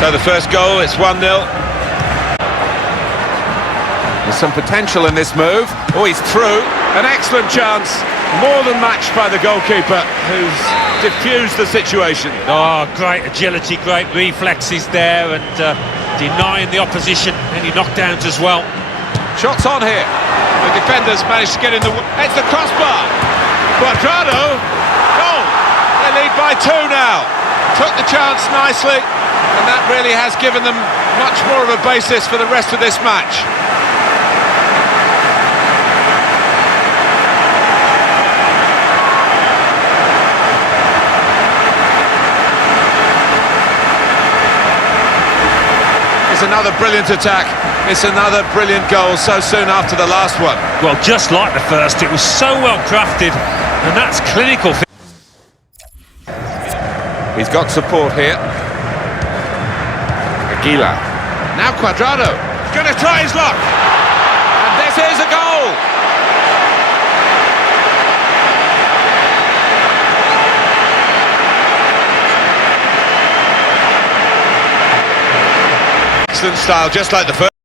So the first goal, it's 1-0. There's some potential in this move. Oh, he's through. An excellent chance. More than matched by the goalkeeper, who's diffused the situation. Oh, great agility, great reflexes there, and denying the opposition any knockdowns as well. Shots on here. The defenders managed to get in the... It's the crossbar. Cuadrado. Goal. They lead by 2 now. Took the chance nicely, and that really has given them much more of a basis for the rest of this match. It's another brilliant attack. It's another brilliant goal so soon after the last one. Well, just like the first, it was so well crafted, and that's clinical. He's got support here. Aguila. Now Cuadrado. He's going to try his luck. And this is a goal. Excellent style, just like the first.